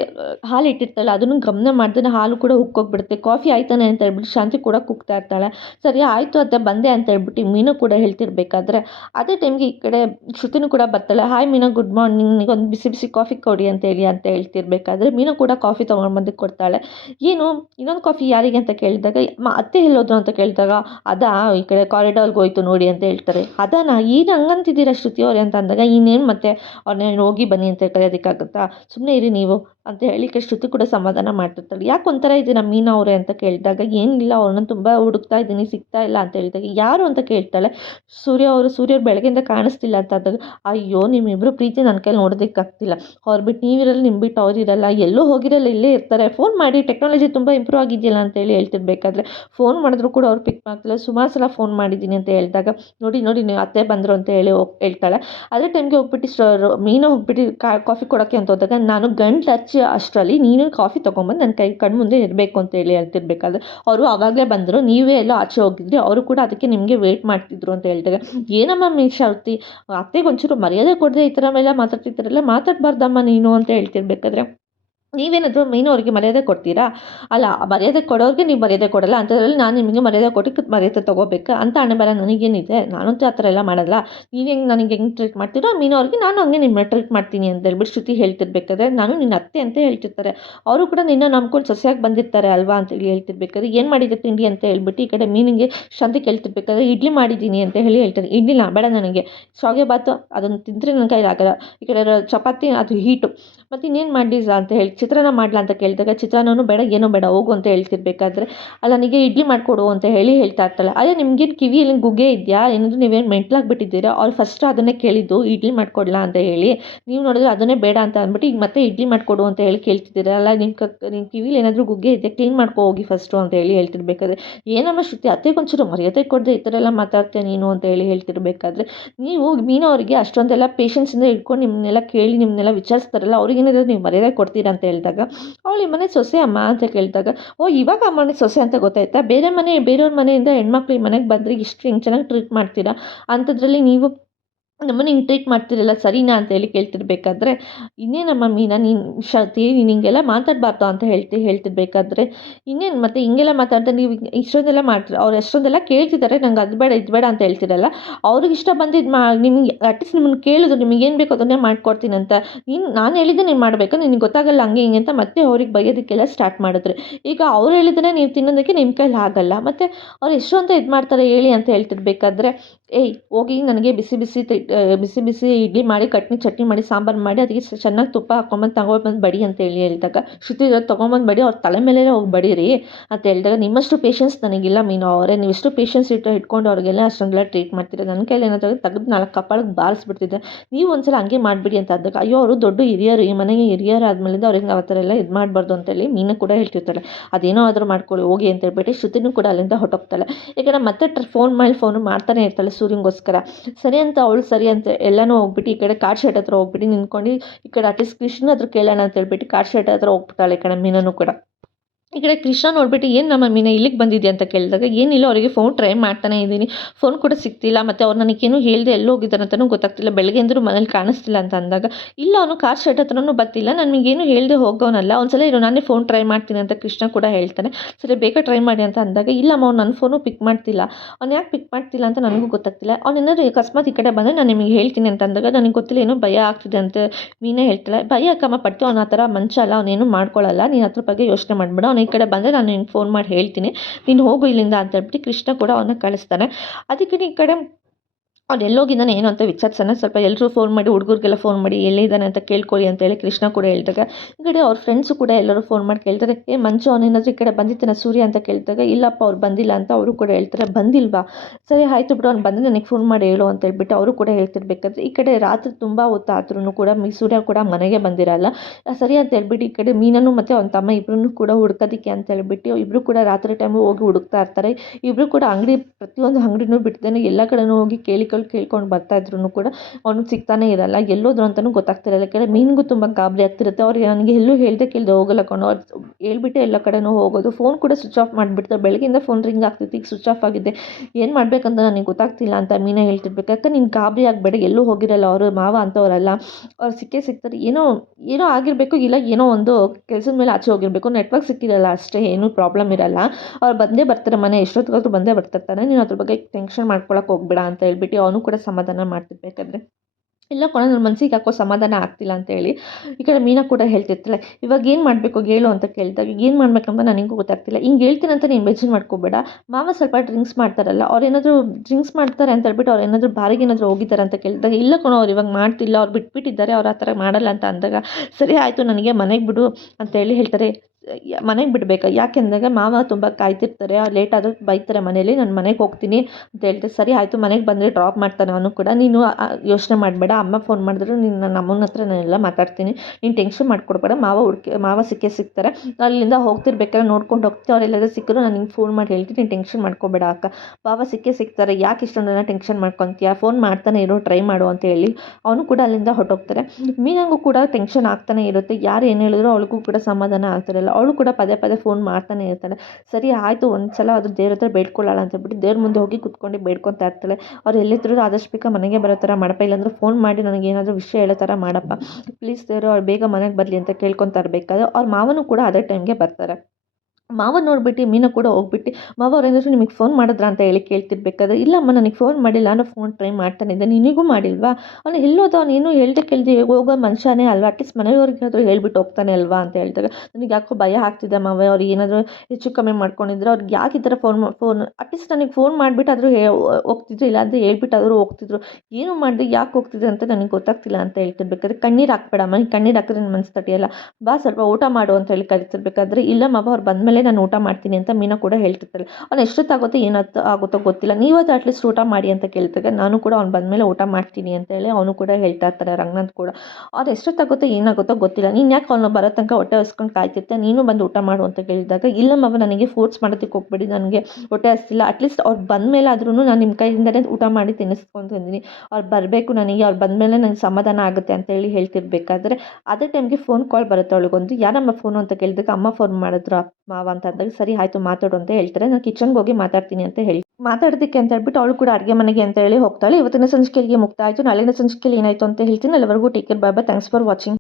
A: ಹಾಲು ಇಟ್ಟಿರ್ತಾಳೆ. ಅದನ್ನು ಗಮನ ಮಾಡ್ದೇ ಹಾಲು ಕೂಡ ಉಕ್ಕೋಗ್ಬಿಡುತ್ತೆ ಕಾಫಿ ಆಯ್ತಾನೆ ಅಂತ ಹೇಳ್ಬಿಟ್ಟು ಶಾಂತಿ ಕೂಡ ಕುಗ್ತಾ ಇರ್ತಾಳೆ. ಸರಿ, ಆಯಿತು ಅಂತ ಬಂದೆ ಅಂತ ಹೇಳ್ಬಿಟ್ಟು ಮೀನು ಕೂಡ ಹೇಳ್ತಿರ್ಬೇಕಾದ್ರೆ, ಅದೇ ಟೈಮ್ಗೆ ಈ ಕಡೆ ಶ್ರುತಿನೂ ಕೂಡ ಬರ್ತಾಳೆ. Hi Meena, good morning. ಒಂದು ಬಿಸಿ ಬಿಸಿ ಕಾಫಿ ಕೊಡಿ ಅಂತ ಹೇಳಿ ಅಂತ ಹೇಳ್ತಿರ್ಬೇಕಾದ್ರೆ, ಮೀನು ಕೂಡ ಕಾಫಿ ತೊಗೊಂಡು ಬಂದು ಕೊಡ್ತಾಳೆ. ಏನು? ಇನ್ನೊಂದು ಕಾಫಿ ಯಾರಿಗೆ ಅಂತ ಕೇಳಿದಾಗ ಅತ್ತೆ ಎಲ್ಲೋದ್ರು ಅಂತ ಕೇಳಿದಾಗ, ಅದಾ, ಈ ಕಡೆ ಕಾರಿಡಾರ್ಗೆ ಹೋಯ್ತು ನೋಡಿ ಅಂತ ಹೇಳ್ತಾರೆ. ಅದನ್ನ ಏನು ಹಂಗಂತಿದ್ದೀರಾ ಶ್ರುತಿ ಅವ್ರೆ? ಅಂತ ಅಂದಾಗ, ಇನ್ನೇನು ಮತ್ತೆ? ಅವ್ರನ್ನ ಹೋಗಿ ಬನ್ನಿ ಅಂತ ಕರೆಯೋದಕ್ಕಾಗುತ್ತಾ? ಸುಮ್ಮನೆ ಇರಿ, ನೀವು ನೀವು ಅಂತ ಹೇಳಿಕ್ಕೆ ಶ್ರುತಿ ಕೂಡ ಸಮಾಧಾನ ಮಾಡ್ತಿರ್ತಾಳೆ. ಯಾಕೆ ಒಂಥರ ನಮ್ಮ ಮೀನಾ ಅವರೇ ಅಂತ ಕೇಳಿದಾಗ, ಏನಿಲ್ಲ, ಅವ್ರನ್ನ ತುಂಬ ಹುಡುಕ್ತಾ ಇದ್ದೀನಿ, ಸಿಗ್ತಾ ಇಲ್ಲ ಅಂತ ಹೇಳಿದಾಗ, ಯಾರು ಅಂತ ಕೇಳ್ತಾಳೆ, ಸೂರ್ಯ ಅವರು ಸೂರ್ಯ ಬೆಳಗ್ಗೆಯಿಂದ ಕಾಣಿಸ್ತಿಲ್ಲ ಅಂತ ಅಯ್ಯೋ ನಿಮ್ಮಿಬ್ಬರು ಪ್ರೀತಿ ನನ್ನ ಕೈಲಿ ನೋಡೋದಕ್ಕಾಗ್ತಿಲ್ಲ ಅವ್ರು ಬಿಟ್ಟು ನೀವಿರಲ್ಲ ನಿಮ್ಮ ಬಿಟ್ಟು ಅವ್ರು ಇರಲ್ಲ, ಎಲ್ಲೂ ಹೋಗಿರಲ್ಲ, ಇಲ್ಲೇ ಇರ್ತಾರೆ. ಫೋನ್ ಮಾಡಿ, ಟೆಕ್ನಾಲಜಿ ತುಂಬ ಇಂಪ್ರೂವ್ ಆಗಿದೆಯಲ್ಲ ಅಂತ ಹೇಳಿ ಹೇಳ್ತಿರ್ಬೇಕಾದ್ರೆ, ಫೋನ್ ಮಾಡಿದ್ರು ಕೂಡ ಅವ್ರು ಪಿಕ್ ಮಾಡ್ತಿಲ್ಲ. ಸುಮಾರು ಸಲ ಫೋನ್ ಮಾಡಿದ್ದೀನಿ ಅಂತ ಹೇಳಿದಾಗ, ನೋಡಿ ನೋಡಿ, ನೀವು ಅತ್ತೆ ಬಂದರು ಅಂತ ಹೇಳಿ ಹೋಗಿ, ಹೇಳ್ತಾಳೆ. ಅದೇ ಟೈಮ್ಗೆ ಹೋಗ್ಬಿಟ್ಟು ಮೀನು ಹೋಗ್ಬಿಟ್ಟು ಕಾಫಿ ಕೊಡೋಕ್ಕೆ ಅಂತ ಹೋದಾಗ, ನಾನು ಗಂಟು ಹಚ್ಚಿ ಅಷ್ಟರಲ್ಲಿ ನೀನು ಕಾಫಿ ತೊಗೊಂಬಂದು ನನ್ನ ಕೈ ಕಣ್ಣು ಮುಂದೆ ಇರಬೇಕು ಅಂತ ಹೇಳಿ ಹೇಳ್ತಿರ್ಬೇಕಾದ್ರೆ. ಅವರು ಆವಾಗಲೇ ಬಂದರು, ನೀವೇ ಎಲ್ಲೋ ಆಚೆ ಹೋಗಿದ್ರಿ, ಅವರು ಕೂಡ ಅದಕ್ಕೆ ನಿಮಗೆ ವೇಟ್ ಮಾಡ್ತಿದ್ರು ಅಂತ ಹೇಳ್ತಾರೆ. ಏನಮ್ಮ ಮೀಶಾವತಿ ಅತ್ತೆಗೆ ಒಂಚೂರು ಮರ್ಯಾದೆ ಕೊಡದೆ ಈ ಥರ ಎಲ್ಲ ಮಾತಾಡ್ತಿರ್ತಾರಲ್ಲ ಮಾತಾಡಬಾರ್ದಮ್ಮ ನೀನು ಅಂತ ಹೇಳ್ತಿರ್ಬೇಕಾದ್ರೆ. ನೀವೇನಾದರೂ ಮೀನು ಅವ್ರಿಗೆ ಮರ್ಯಾದೆ ಕೊಡ್ತೀರಾ? ಅಲ್ಲ, ಮರ್ಯಾದೆ ಕೊಡೋರಿಗೆ ನೀವು ಮರ್ಯಾದೆ ಕೊಡಲ್ಲ ಅಂಥದ್ರಲ್ಲಿ ನಾನು ನಿಮಗೆ ಮರ್ಯಾದೆ ಕೊಟ್ಟು ಮರ್ಯಾದೆ ತೊಗೋಬೇಕು. ಅಂತ ಹಣೆ ಬರ ನನಗೇನಿದೆ. ನಾನಂತೂ ಆ ಥರ ಎಲ್ಲ ಮಾಡಲ್ಲ. ನೀವು ಹೆಂಗೆ ನನಗೆ ಹೆಂಗೆ ಟ್ರೀಟ್ ಮಾಡ್ತೀರೋ ಮೀನು ಅವ್ರಿಗೆ ನಾನು ಹಂಗೆ ನಿಮ್ಮ ಟ್ರೀಟ್ ಮಾಡ್ತೀನಿ ಅಂತ ಹೇಳ್ಬಿಟ್ಟು ಶ್ರುತಿ ಹೇಳ್ತಿರ್ಬೇಕಾದ್ರೆ ನಾನು ನಿನ್ನ ಅತ್ತೆ ಅಂತ ಹೇಳ್ತಿರ್ತಾರೆ. ಅವರು ಕೂಡ ನಿನ್ನ ನಂಬ್ಕೊಂಡು ಸೊಸೆಯಾಗಿ ಬಂದಿರ್ತಾರೆ ಅಲ್ವಾ ಅಂತೇಳಿ ಹೇಳ್ತಿರ್ಬೇಕಾದ್ರೆ ಏನು ಮಾಡಿದ್ದೆ ತಿಂಡಿ ಅಂತ ಹೇಳ್ಬಿಟ್ಟು ಈ ಕಡೆ ಮೀನಿಗೆ ಶಾಂತಿ ಕೇಳ್ತಿರ್ಬೇಕಾದ್ರೆ ಇಡ್ಲಿ ಮಾಡಿದ್ದೀನಿ ಅಂತ ಹೇಳಿ ಹೇಳ್ತಾರೆ. ಇಡ್ಲಿಲ್ಲ ಬೇಡ ನನಗೆ. ಶಾವಿಗೆ ಬಾತು ಅದನ್ನು ತಿಂದರೆ ನನ್ನ ಕೈಲಾಗಲ್ಲ. ಈ ಕಡೆ ಚಪಾತಿ ಅದು ಹೀಟು. ಮತ್ತು ಇನ್ನೇನು ಮಾಡಿದ ಅಂತ ಹೇಳಿ ಚಿತ್ರಾನ್ನ ಮಾಡಲಾ ಅಂತ ಕೇಳಿದಾಗ, ಚಿತ್ರಾನ್ನನೂ ಬೇಡ, ಏನೋ ಬೇಡ, ಹೋಗು ಅಂತ ಹೇಳ್ತಿರ್ಬೇಕಾದ್ರೆ, ಅಲ್ಲ, ನನಗೆ ಇಡ್ಲಿ ಮಾಡಿಕೊಡು ಅಂತ ಹೇಳಿ ಹೇಳ್ತಾ ಇರ್ತಾಳೆ. ಅದೇ ನಿಮ್ಗೇನು ಕಿವಿಯಲ್ಲಿ ಗುಗ್ಗೆ ಇದೆಯಾ? ಏನಾದರೂ ನೀವೇನು ಮೆಂಟ್ಲಾಗ್ಬಿಟ್ಟಿದ್ದೀರಾ ಅವ್ರು ಫಸ್ಟ್ ಅದನ್ನೇ ಕೇಳಿದ್ದು, ಇಡ್ಲಿ ಮಾಡಿಕೊಡ್ಲಾ ಅಂತ ಹೇಳಿ. ನೀವು ನೋಡಿದ್ರೆ ಅದನ್ನೇ ಬೇಡ ಅಂತ ಅಂದ್ಬಿಟ್ಟು, ಈಗ ಮತ್ತೆ ಇಡ್ಲಿ ಮಾಡಿಕೊಡು ಅಂತ ಹೇಳಿ ಕೇಳ್ತಿದ್ದೀರಾ? ಅಲ್ಲ ನಿಮ್ಮ ಕ ನಿಮ್ಮ ಕಿವಿಲಿ ಏನಾದರೂ ಗುಗ್ಗೆ ಇದೆ ಕ್ಲೀನ್ ಮಾಡ್ಕೊ ಹೋಗಿ ಫಸ್ಟು ಅಂತ ಹೇಳಿ ಹೇಳ್ತಿರ್ಬೇಕಾದ್ರೆ, ಏನಮ್ಮ ಶ್ರುತಿ, ಅತ್ತೆಗೊಂಚೂರು ಮರ್ಯಾದೆ ಕೊಡದೆ ಈ ಥರ ಎಲ್ಲ ಮಾತಾಡ್ತೀಯ ನೀನು ಅಂತ ಹೇಳಿ ಹೇಳ್ತಿರ್ಬೇಕಾದ್ರೆ, ನೀವು ಮೀನು ಅವರಿಗೆ ಅಷ್ಟೊಂದೆಲ್ಲ ಪೇಷನ್ಸಿಂದ ಇಟ್ಕೊಂಡು ನಿಮ್ಮನ್ನೆಲ್ಲ ಕೇಳಿ ನಿಮ್ಮನ್ನೆಲ್ಲ ವಿಚಾರಿಸ್ತಾರಲ್ಲ, ಅವ್ರಿಗೇನಾದರೂ ನೀವು ಮರ್ಯಾದೆ ಕೊಡ್ತೀರಾ ಅಂತ ಹೇಳಿದಾಗ ಅವಳು ಈ ಮನೆ ಸೊಸೆ ಅಮ್ಮ ಅಂತ ಕೇಳಿದಾಗ, ಓ, ಇವಾಗ ಆ ಸೊಸೆ ಅಂತ ಗೊತ್ತಾಯ್ತಾ? ಬೇರೆ ಮನೆ, ಬೇರೆಯವ್ರ ಮನೆಯಿಂದ ಹೆಣ್ಮಕ್ಳು ಈ ಮನೆಗೆ ಬಂದರೆ ಇಷ್ಟು ಹಿಂಗೆ ಚೆನ್ನಾಗಿ ಟ್ರೀಟ್ ಮಾಡ್ತೀರಾ? ಅಂಥದ್ರಲ್ಲಿ ನೀವು ನಮ್ಮನ್ನ ಹಿಂಗೆ ಟ್ರೀಟ್ ಮಾಡ್ತಿರಲ್ಲ ಸರಿನಾ ಅಂತ ಹೇಳಿ ಕೇಳ್ತಿರ್ಬೇಕಾದ್ರೆ ಇನ್ನೇನಮ್ಮ ಮೀನಾ, ನೀನು ಶಕ್ತಿ ನೀನು ಹಿಂಗೆಲ್ಲ ಮಾತಾಡಬಾರ್ದು ಅಂತ ಹೇಳ್ತಿ, ಹೇಳ್ತಿರ್ಬೇಕಾದ್ರೆ, ಇನ್ನೇನು ಮತ್ತೆ ಹಿಂಗೆಲ್ಲ ಮಾತಾಡಿದ್ರೆ ನೀವು ಇಷ್ಟೊಂದೆಲ್ಲ ಮಾಡ್ತೀರ, ಅವ್ರು ಎಷ್ಟೊಂದೆಲ್ಲ ಕೇಳ್ತಿದ್ದಾರೆ ನಂಗೆ ಅದು ಬೇಡ, ಇದು ಬೇಡ ಅಂತ ಹೇಳ್ತಿರಲ್ಲ, ಅವ್ರಿಗೆ ಇಷ್ಟ ಬಂದಿದ್ದು ಮಾ, ನಿಮಗೆ ಅಟ್ಲೀಸ್ಟ್ ನಿಮ್ಮನ್ನು ಕೇಳಿದ್ರು ನಿಮಗೆ ಏನು ಬೇಕು ಅದನ್ನೇ ಮಾಡ್ಕೊಡ್ತೀನಿ ಅಂತ, ನೀನು, ನಾನು ಹೇಳಿದ್ದೆ ನೀನು ಮಾಡಬೇಕು, ನಿನಗೆ ಗೊತ್ತಾಗಲ್ಲ ಹಂಗೆ ಹಿಂಗೆ ಅಂತ ಮತ್ತೆ ಅವ್ರಿಗೆ ಬೈಯೋದಕ್ಕೆಲ್ಲ ಸ್ಟಾರ್ಟ್ ಮಾಡಿದ್ರು. ಈಗ ಅವ್ರು ಹೇಳಿದ್ರೆ ನೀವು ತಿನ್ನೋದಕ್ಕೆ ನಿಮ್ಮ ಕೈಲಿ ಆಗಲ್ಲ, ಮತ್ತು ಅವ್ರು ಎಷ್ಟು ಅಂತ ಇದು ಮಾಡ್ತಾರೆ ಹೇಳಿ ಅಂತ ಹೇಳ್ತಿರ್ಬೇಕಾದ್ರೆ ಏಯ್, ಹೋಗಿ ನನಗೆ ಬಿಸಿ ಬಿಸಿ ಬಿಸಿ ಬಿಸಿ ಇಡ್ಲಿ ಮಾಡಿ, ಕಟ್ನಿ ಚಟ್ನಿ ಮಾಡಿ, ಸಾಂಬಾರು ಮಾಡಿ ಅದಕ್ಕೆ ಚೆನ್ನಾಗಿ ತುಪ್ಪ ಹಾಕ್ಕೊಂಬಂದು ತಗೊಬಂದು ಬಡಿ ಅಂತ ಹೇಳಿ ಹೇಳಿದಾಗ. ಶ್ರುತಿ ತೊಗೊಂಬಂದು ಬಡಿ, ಅವ್ರ ತಲೆ ಮೇಲೇ ಹೋಗಿ ಬಡೀರಿ ಅಂತ ಹೇಳಿದಾಗ, ನಿಮ್ಮಷ್ಟು ಪೇಷನ್ಸ್ ನನಗಿಲ್ಲ ಮೀನು ಅವರೇ, ನೀವೆಷ್ಟು ಪೇಷನ್ಸ್ ಇಟ್ಟು ಇಟ್ಕೊಂಡು ಅವ್ರಿಗೆಲ್ಲ ಅಷ್ಟೊಂದೆಲ್ಲ ಟ್ರೀಟ್ ಮಾಡ್ತೀರ. ನನ್ನ ಕೈಲಿ ಏನಾದರೂ ತೆಗೆದು ನಾಲ್ಕು ಕಪಾಳಕ್ಕೆ ಬಾರಿಸ್ಬಿಡ್ತಿದ್ದೆ. ನೀವು ಒಂದು ಸಲ ಹಂಗೆ ಮಾಡಿಬಿಡಿ ಅಂತ ಅದಕ್ಕೆ ಅಯ್ಯೋ, ಅವರು ದೊಡ್ಡ ಹಿರಿಯರು, ಈ ಮನೆಗೆ ಹಿರಿಯರು ಆದಮೇಲಿಂದ ಅವ್ರಿಗೆ ಆ ಥರ ಎಲ್ಲ ಇದು ಮಾಡಬಾರ್ದು ಅಂತೇಳಿ ಮೀನು ಕೂಡ ಹೇಳ್ತಿರ್ತಾಳೆ. ಅದೇನೋ ಆದರೂ ಮಾಡ್ಕೊಳ್ಳಿ, ಹೋಗಿ ಅಂತ ಹೇಳ್ಬಿಟ್ಟು ಶ್ರುತಿನೂ ಕೂಡ ಅಲ್ಲಿಂದ ಹೊಟ್ಟೋಗ್ತಾಳೆ ಯಾಕಂದರೆ ಮತ್ತೆ ಫೋನ್ ಮಾಡಿ ಫೋನು ಮಾಡ್ತಾನೆ ಇರ್ತಾಳೆ. ಸೂರ್ಯಂಗೋಸ್ಕರ ಸರಿ ಅಂತ ಅವಳು ಸರಿ ಅಂತ ಎಲ್ಲನೂ ಹೋಗ್ಬಿಟ್ಟು ಈ ಕಡೆ ಕಾರ್ ಶೆಡ್ ಹತ್ರ ಹೋಗ್ಬಿಟ್ಟು ನಿಂತ್ಕೊಂಡು ಈ ಕಡೆ ಅಟ್ಲೀಸ್ಟ್ ಕೃಷ್ಣ ಹತ್ರ ಕೇಳೋಣ ಅಂತ ಹೇಳ್ಬಿಟ್ಟು ಕಾರ್ ಶೆಡ್ ಹತ್ರ ಹೋಗ್ಬಿಟ್ಟಾಳೆ ಕಡೆ ಮೀನೂ ಕೂಡ. ಈ ಕಡೆ ಕೃಷ್ಣ ನೋಡ್ಬಿಟ್ಟು, ಏನು ನಮ್ಮ ಮೀನ ಇಲ್ಲಿಗೆ ಬಂದಿದೆ ಅಂತ ಕೇಳಿದಾಗ, ಏನಿಲ್ಲ, ಅವರಿಗೆ ಫೋನ್ ಟ್ರೈ ಮಾಡ್ತಾನೆ ಇದ್ದೀನಿ. ಫೋನ್ ಕೂಡ ಸಿಗ್ತಿಲ್ಲ ಮತ್ತು ಅವ್ರು ನನಗೇನು ಹೇಳಿದೆ ಎಲ್ಲಿ ಹೋಗಿದ್ದಾರೆ ಅಂತಲೂ ಗೊತ್ತಾಗ್ತಿಲ್ಲ. ಬೆಳಗ್ಗೆ ಅಂದರೂ ಮನೇಲಿ ಕಾಣಿಸ್ತಿಲ್ಲ ಅಂತ ಅಂದಾಗ, ಇಲ್ಲ, ಅವನು ಕಾರ್ ಶೆಡ್ ಹತ್ರನೂ ಬರ್ತಿಲ್ಲ, ನನಗೇನು ಹೇಳಿದೆ ಹೋಗೋನಲ್ಲ. ಒಂದ್ಸಲ ಇರೋ, ನಾನೇ ಫೋನ್ ಟ್ರೈ ಮಾಡ್ತೀನಿ ಅಂತ ಕೃಷ್ಣ ಕೂಡ ಹೇಳ್ತಾನೆ. ಸರಿ, ಬೇಗ ಟ್ರೈ ಮಾಡಿ ಅಂತ ಅಂದಾಗ ಇಲ್ಲಮ್ಮ ಅವ್ನು ನನ್ನ ಫೋನು ಪಿಕ್ ಮಾಡ್ತಿಲ್ಲ. ಅವ್ನು ಯಾಕೆ ಪಿಕ್ ಮಾಡ್ತಿಲ್ಲ ಅಂತ ನನಗೂ ಗೊತ್ತಾಗ್ತಿಲ್ಲ. ಅವ್ನು ಏನಾದ್ರು ಅಕಸ್ಮಾತ್ ಈ ಕಡೆ ಬಂದರೆ ನಾನು ನಿಮಗೆ ಹೇಳ್ತೀನಿ ಅಂತ ಅಂದಾಗ, ನನಗೆ ಗೊತ್ತಿಲ್ಲ, ಏನೋ ಭಯ ಆಗ್ತಿದೆ ಅಂತ ಮೀನೇ ಹೇಳ್ತಾಳೆ. ಭಯ ಅಕ್ಕಮ್ಮ ಪಟ್ಟಿ ಅವ್ನು ಆ ಥರ ಮಂಚ ಅಲ್ಲ ಅವನೇನು ಮಾಡ್ಕೊಳ್ಳಲ್ಲ ನೀನು ಅದ್ರ ಬಗ್ಗೆ ಯೋಚನೆ ಮಾಡಿಬಿಡ. ಅವ್ನು ಈ ಕಡೆ ಬಂದರೆ ನಾನು ನಿನ್ಗೆ ಫೋನ್ ಮಾಡಿ ಹೇಳ್ತೀನಿ. ನೀನು ಹೋಗು ಇಲ್ಲಿಂದ ಅಂತ ಹೇಳ್ಬಿಟ್ಟು ಕೃಷ್ಣ ಕೂಡ ಅವನ್ನ ಕಳಿಸ್ತಾನೆ. ಅದಕ್ಕೆ ಈ ಕಡೆ ಅವ್ನು ಎಲ್ಲೋಗಿದ್ದಾನೆ ಏನು ಅಂತ ವಿಚಾರಿಸೋಣ, ಸ್ವಲ್ಪ ಎಲ್ಲರೂ ಫೋನ್ ಮಾಡಿ, ಹುಡುಗರಿಗೆಲ್ಲ ಫೋನ್ ಮಾಡಿ, ಎಲ್ಲಿದ್ದಾನೆ ಅಂತ ಕೇಳ್ಕೊಳ್ಳಿ ಅಂತೇಳಿ ಕೃಷ್ಣ ಕೂಡ ಹೇಳಿದಾಗ, ಈ ಕಡೆ ಅವ್ರ ಫ್ರೆಂಡ್ಸು ಕೂಡ ಎಲ್ಲರೂ ಫೋನ್ ಮಾಡಿ ಕೇಳ್ತಾರೆ, ಏ ಮಂಚು ಅವನೇನಾದರೂ ಈ ಕಡೆ ಬಂದಿದ್ದಾನೆ, ಸೂರ್ಯ ಅಂತ ಕೇಳಿದಾಗ, ಇಲ್ಲಪ್ಪ ಅವ್ರು ಬಂದಿಲ್ಲ ಅಂತ ಅವರು ಕೂಡ ಹೇಳ್ತಾರೆ, ಬಂದಿಲ್ವಾ? ಸರಿ ಆಯಿತು ಬಿಡು, ಅವ್ನು ಬಂದರೆ ನನಗೆ ಫೋನ್ ಮಾಡಿ ಹೇಳು ಅಂತ ಹೇಳ್ಬಿಟ್ಟು ಅವರು ಕೂಡ ಹೇಳ್ತಿರ್ಬೇಕಾದ್ರೆ, ಈ ಕಡೆ ರಾತ್ರಿ ತುಂಬ ಹೊತ್ತಾದ್ರೂ ಕೂಡ ಮೀ, ಸೂರ್ಯ ಕೂಡ ಮನೆಗೆ ಬಂದಿರಲ್ಲ ಸರಿ ಅಂತ ಹೇಳ್ಬಿಟ್ಟು ಈ ಕಡೆ ಮೀನನ್ನು ಮತ್ತು ಅವ್ನ ತಮ್ಮ ಇಬ್ಬರನ್ನು ಕೂಡ ಹುಡ್ಕೋದಕ್ಕೆ ಅಂತ ಹೇಳ್ಬಿಟ್ಟು ಇಬ್ಬರು ಕೂಡ ರಾತ್ರಿ ಟೈಮು ಹೋಗಿ ಹುಡುಕ್ತಾ ಇರ್ತಾರೆ ಇಬ್ಬರು ಕೂಡ ಅಂಗಡಿ ಪ್ರತಿಯೊಂದು ಅಂಗಡಿನೂ ಬಿಡ್ತೇನೆ ಎಲ್ಲ ಕಡೆನೂ ಹೋಗಿ ಕೇಳಿ ಕೇಳ್ಕೊಂಡು ಬರ್ತಾ ಇದ್ರು ಕೂಡ ಅವ್ನಿಗೆ ಸಿಗ್ತಾನೆ ಇರಲ್ಲ. ಎಲ್ಲೋದ್ರು ಅಂತಲೂ ಗೊತ್ತಾಗ್ತಿರಲ್ಲ. ಯಾಕಂದರೆ ಮೀನಿಗೂ ತುಂಬ ಗಾಬರಿ ಆಗ್ತಿರುತ್ತೆ. ಅವ್ರಿಗೆ ನನಗೆ ಎಲ್ಲೂ ಹೇಳ್ದೆ ಕೇಳ್ದೆ ಹೋಗಲ್ಲ ಕಣೋ. ಅವ್ರು ಹೇಳ್ಬಿಟ್ಟೆ ಎಲ್ಲ ಕಡೆನೂ ಹೋಗೋದು. ಫೋನ್ ಕೂಡ ಸ್ವಿಚ್ ಆಫ್ ಮಾಡಿಬಿಡ್ತಾರೆ. ಬೆಳಗ್ಗೆಯಿಂದ ಫೋನ್ ರಿಂಗ್ ಆಗ್ತಿತ್ತು. ಈಗ ಸ್ವಿಚ್ ಆಫ್ ಆಗಿದೆ. ಏನು ಮಾಡಬೇಕಂತ ನನಗೆ ಗೊತ್ತಾಗ್ತಿಲ್ಲ ಅಂತ ಮೀನ ಹೇಳ್ತಿರ್ಬೇಕು. ಯಾಕೆ ನೀನು ಗಾಬರಿ ಆಗಬೇಡ. ಎಲ್ಲೂ ಹೋಗಿರಲ್ಲ ಅವರು, ಮಾವ ಅಂತವರಲ್ಲ. ಅವ್ರು ಸಿಕ್ಕೇ ಸಿಗ್ತಾರೆ. ಏನೋ ಏನೋ ಆಗಿರಬೇಕು. ಇಲ್ಲ, ಏನೋ ಒಂದು ಕೆಲಸದ ಮೇಲೆ ಆಚೆ ಹೋಗಿರಬೇಕು. ನೆಟ್ವರ್ಕ್ ಸಿಕ್ಕಿರಲ್ಲ ಅಷ್ಟೇ. ಏನೂ ಪ್ರಾಬ್ಲಮ್ ಇರಲ್ಲ. ಅವ್ರು ಬಂದೇ ಬರ್ತಾರೆ ಮನೆ. ಎಷ್ಟೊತ್ತಿಗಾದ್ರೂ ಬಂದೇ ಬರ್ತಿರ್ತಾರೆ. ನೀನು ಅದ್ರ ಬಗ್ಗೆ ಟೆನ್ಷನ್ ಮಾಡ್ಕೊಳಕ್ಕೆ ಹೋಗ್ಬೇಡ ಅಂತ ಹೇಳ್ಬಿಟ್ಟು ಅವನು ಕೂಡ ಸಮಾಧಾನ ಮಾಡ್ತಿರ್ಬೇಕಾದ್ರೆ ಇಲ್ಲ ಕೊಡ ನನ್ನ ಮನಸ್ಸಿಗೆ ಯಾಕೋ ಸಮಾಧಾನ ಆಗ್ತಿಲ್ಲ ಅಂತೇಳಿ ಈ ಕಡೆ ಮೀನಾ ಕೂಡ ಹೇಳ್ತಿರ್ತಾಳೆ, ಇವಾಗ ಏನು ಮಾಡಬೇಕು ಹೇಳು ಅಂತ ಕೇಳಿದಾಗ ಏನು ಮಾಡ್ಬೇಕಂತ ನನಗೂ ಗೊತ್ತಾಗ್ತಿಲ್ಲ, ಹಿಂಗೆ ಹೇಳ್ತೀನಂತ ನೀನು ಬೇಜಾರು ಮಾಡ್ಕೋಬೇಡ, ಮಾವ ಸ್ವಲ್ಪ ಡ್ರಿಂಕ್ಸ್ ಮಾಡ್ತಾರಲ್ಲ, ಅವ್ರು ಏನಾದರೂ ಡ್ರಿಂಕ್ಸ್ ಮಾಡ್ತಾರೆ ಅಂತ ಹೇಳ್ಬಿಟ್ಟು ಅವ್ರು ಏನಾದರೂ ಬಾರಿಗೆ ಏನಾದರೂ ಹೋಗಿದ್ದಾರೆ ಅಂತ ಕೇಳಿದಾಗ, ಇಲ್ಲ ಕಣೋ, ಅವ್ರು ಇವಾಗ ಮಾಡ್ತಿಲ್ಲ, ಅವ್ರು ಬಿಟ್ಬಿಟ್ಟಿದ್ದಾರೆ, ಅವ್ರು ಆ ಥರ ಮಾಡಲ್ಲ ಅಂತ ಅಂದಾಗ, ಸರಿ ಆಯಿತು, ನನಗೆ ಮನೆಗೆ ಬಿಡು ಅಂತೇಳಿ ಹೇಳ್ತಾರೆ ಮನೆಗೆ ಬಿಡಬೇಕಾ? ಯಾಕೆಂದಾಗ ಮಾವ ತುಂಬ ಕಾಯ್ತಿರ್ತಾರೆ ಲೇಟ್ ಆದರೂ ಬೈತಾರೆ ಮನೇಲಿ ನಾನು ಮನೆಗೆ ಹೋಗ್ತೀನಿ ಅಂತ ಹೇಳ್ತಾರೆ. ಸರಿ, ಆಯಿತು, ಮನೆಗೆ ಬಂದರೆ ಡ್ರಾಪ್ ಮಾಡ್ತಾನೆ ಅವನು ಕೂಡ. ನೀನು ಯೋಚನೆ ಮಾಡಬೇಡ. ಅಮ್ಮ ಫೋನ್ ಮಾಡಿದ್ರು, ನೀನು ನನ್ನ ಅಮ್ಮನ ಹತ್ರ ನಾನೆಲ್ಲ ಮಾತಾಡ್ತೀನಿ. ನೀನು ಟೆನ್ಷನ್ ಮಾಡ್ಕೊಡ್ಬೇಡ. ಮಾವ ಹುಡ್ಕಿ, ಮಾವ ಸಿಕ್ಕೇ ಸಿಗ್ತಾರೆ. ಅಲ್ಲಿಂದ ಹೋಗ್ತಿರ್ಬೇಕಾದ್ರೆ ನೋಡ್ಕೊಂಡು ಹೋಗ್ತೀವಿ ಅವರೆಲ್ಲರೂ ಸಿಕ್ಕರು ನಾನು ನಿಂಗೆ ಫೋನ್ ಮಾಡಿ ಹೇಳ್ತೀನಿ. ನೀನು ಟೆನ್ಷನ್ ಮಾಡ್ಕೊಬೇಡ ಅಕ್ಕ. ಮಾವ ಸಿಕ್ಕೇ ಸಿಗ್ತಾರೆ. ಯಾಕೆ ಇಷ್ಟೊಂದನ್ನು ಟೆನ್ಷನ್ ಮಾಡ್ಕೊತೀಯ? ಫೋನ್ ಮಾಡ್ತಾನೆ ಇರೋ ಟ್ರೈ ಮಾಡು ಅಂತ ಹೇಳಿ ಅವನು ಕೂಡ ಅಲ್ಲಿಂದ ಹೊರಟೋಗ್ತಾರೆ. ಮೀನಂಗೂ ಕೂಡ ಟೆನ್ಷನ್ ಆಗ್ತಾನೆ ಇರುತ್ತೆ. ಯಾರು ಏನು ಹೇಳಿದ್ರು ಅವಳಿಗೂ ಕೂಡ ಸಮಾಧಾನ ಆಗ್ತಿರಲ್ಲ. ಅವಳು ಕೂಡ ಪದೇ ಪದೇ ಫೋನ್ ಮಾಡ್ತಾನೆ ಇರ್ತಾಳೆ. ಸರಿ, ಆಯಿತು ಒಂದು ಸಲ ಅದು ದೇವ್ರ ಹತ್ರ ಬೇಡ್ಕೊಳ್ಳೋಣ ಅಂತ ಹೇಳ್ಬಿಟ್ಟು ದೇವ್ರ ಮುಂದೆ ಹೋಗಿ ಕುತ್ಕೊಂಡು ಬೇಡ್ಕೊತಾ ಇರ್ತಾಳೆ. ಅವ್ರು ಎಲ್ಲಿದ್ರು ಆದಷ್ಟು ಬೇಗ ಮನೆಗೆ ಬರೋ ಥರ ಮಾಡಪ್ಪ, ಇಲ್ಲಾಂದ್ರೆ ಫೋನ್ ಮಾಡಿ ನನಗೆ ಏನಾದರೂ ವಿಷಯ ಹೇಳೋ ಥರ ಮಾಡಪ್ಪ. ಪ್ಲೀಸ್ ದೇವರು ಅವ್ರು ಬೇಗ ಮನೆಗೆ ಬರಲಿ ಅಂತ ಕೇಳ್ಕೊತಾ ಇರಬೇಕಾದ್ರೆ ಅವ್ರ ಮಾವನು ಕೂಡ ಅದೇ ಟೈಮ್ಗೆ ಬರ್ತಾರೆ. ಮಾವ ನೋಡ್ಬಿಟ್ಟು, ಮೀನ ಕೂಡ ಹೋಗ್ಬಿಟ್ಟು, ಮಾವ ಅವ್ರು ಏನಾದರೂ ನಿಮಗೆ ಫೋನ್ ಮಾಡಿದ್ರಾ ಅಂತ ಹೇಳಿ ಕೇಳ್ತಿರ್ಬೇಕಾದ್ರೆ ಇಲ್ಲಮ್ಮ ನನಗೆ ಫೋನ್ ಮಾಡಿಲ್ಲ, ನಾನು ಫೋನ್ ಟ್ರೈ ಮಾಡ್ತಾನೆ ಇದ್ದೆ, ನಿನಗೂ ಮಾಡಿಲ್ವಾ? ಅವ್ನು ಎಲ್ಲೋದ ನೀನು ಹೇಳ್ದೆ ಕೇಳಿದೆ, ಹೋಗೋ ಮನುಷ್ಯನೇ ಅಲ್ವಾ? ಅಟ್ಲೀಸ್ಟ್ ಆದರೂ ಹೇಳ್ಬಿಟ್ಟು ಹೋಗ್ತಾನೆ ಅಲ್ವಾ ಅಂತ ಹೇಳ್ತಾರೆ ನನಗೆ ಯಾಕೋ ಭಯ ಆಗ್ತಿದೆ ಮಾವ, ಅವ್ರು ಏನಾದರೂ ಹೆಚ್ಚು ಕಮ್ಮಿ ಮಾಡ್ಕೊಂಡಿದ್ರೆ, ಅವ್ರಿಗೆ ಯಾಕೆ ಈ ಥರ ಫೋನ್ ಫೋನ್ ಅಟ್ಲೀಸ್ಟ್ ನನಗೆ ಫೋನ್ ಮಾಡಿಬಿಟ್ಟು ಆದರೂ ಹೇ, ಹೋಗ್ತಿದ್ರು ಇಲ್ಲಾಂದರೆ ಹೇಳ್ಬಿಟ್ಟು ಆದರೂ ಹೋಗ್ತಿದ್ರು. ಏನು ಮಾಡಿದೆ, ಯಾಕೆ ಹೋಗ್ತಿದ್ರು ಅಂತ ನನಗೆ ಗೊತ್ತಾಗ್ತಿಲ್ಲ ಅಂತ ಹೇಳ್ತಿರ್ಬೇಕಾದ್ರೆ, ಕಣ್ಣೀರು ಹಾಕ್ಬೇಡಮ್ಮ ಕಣ್ಣೀರು ಹಾಕಿದ್ರೆ ನನ್ನ ಮನಸ್ಸು ತಡೆಯಲ್ಲ ಬಾ ಸ್ವಲ್ಪ ಊಟ ಮಾಡು ಅಂತ ಹೇಳಿ ಕರಿತಿರ್ಬೇಕಾದ್ರೆ, ಇಲ್ಲ ಮಾವ ಅವ್ರು ಬಂದಮೇಲೆ ಆಮೇಲೆ ನಾನು ಊಟ ಮಾಡ್ತೀನಿ ಅಂತ ಮೀನಾ ಕೂಡ ಹೇಳ್ತಿರ್ತಾರೆ ಅವ್ನು ಎಷ್ಟೊತ್ತಾಗುತ್ತೋ ಏನತ್ತು ಆಗುತ್ತೋ ಗೊತ್ತಿಲ್ಲ. ನೀವತ್ತು ಅಟ್ಲೀಸ್ಟ್ ಊಟ ಮಾಡಿ ಅಂತ ಕೇಳ್ತಾಗ ನಾನು ಕೂಡ ಅವ್ನು ಬಂದಮೇಲೆ ಊಟ ಮಾಡ್ತೀನಿ ಅಂತ ಹೇಳಿ ಅವನು ಕೂಡ ಹೇಳ್ತಾ ಇರ್ತಾರೆ, ರಂಗನಾಥ್ ಕೂಡ. ಅವ್ರು ಎಷ್ಟೊತ್ತಾಗುತ್ತೋ ಏನಾಗುತ್ತೋ ಗೊತ್ತಿಲ್ಲ. ನೀನು ಯಾಕೆ ಅವನು ಬರೋ ತನಕ ಹೊಟ್ಟೆ ಹಸ್ಕೊಂಡು ಕಾಯ್ತಿರ್ತೆ ನೀನು ಬಂದು ಊಟ ಮಾಡು ಅಂತ ಕೇಳಿದಾಗ ಇಲ್ಲ ಮಗ ನನಗೆ ಫೋರ್ಸ್ ಮಾಡೋದಕ್ಕೆ ಹೋಗ್ಬೇಡಿ, ನನಗೆ ಹೊಟ್ಟೆ ಹಸ್ತಿಲ್ಲ. ಅಟ್ಲೀಸ್ಟ್ ಅವ್ರು ಬಂದ ಮೇಲೆ ಆದ್ರೂ ನಾನು ನಿಮ್ಮ ಕೈಯಿಂದಲೇ ಊಟ ಮಾಡಿ ತಿನ್ನಿಸ್ಕೊಂತಿದ್ದೀನಿ ಅವ್ರು ಬರಬೇಕು ನನಗೆ, ಅವ್ರು ಬಂದಮೇಲೆ ನನಗೆ ಸಮಾಧಾನ ಆಗುತ್ತೆ ಅಂತ ಹೇಳಿ ಹೇಳ್ತಿರ್ಬೇಕಾದ್ರೆ, ಅದೇ ಟೈಮ್ಗೆ ಫೋನ್ ಕಾಲ್ ಬರುತ್ತೆ ಅವಳಿಗೊಂದು. ಯಾರಮ್ಮ ಫೋನು ಅಂತ ಕೇಳಿದಾಗ, ಅಮ್ಮ ಫೋನ್ ಮಾಡಿದ್ರು ಮಾವ. ಅಂತ ಅಂದಾಗ, ಸರಿ, ಆಯ್ತು, ಮಾತಾಡು ಅಂತ ಹೇಳ್ತಾರೆ. ನಾನು ಕಿಚನ್ಗೆ ಹೋಗಿ ಮಾತಾಡ್ತೀನಿ ಅಂತ ಹೇಳಿ. ಮಾತಾಡೋದಕ್ಕೆ ಅಂತ ಹೇಳ್ಬಿಟ್ಟು ಅವಳು ಕೂಡ ಅಡುಗೆ ಮನೆಗೆ ಅಂತ ಹೇಳಿ ಹೋಗ್ತಾಳೆ. ಇವತ್ತಿನ ಸಂಚಿಕೆಗೆ ಮುಕ್ತ ಆಯಿತು ನಾಳೆನ ಸಂಚಿಕೆಯಲ್ಲಿ ಏನಾಯಿತು ಅಂತ ಹೇಳ್ತೀನಿ. ಅಲ್ಲಿವರೆಗೂ take care bye bye thanks for watching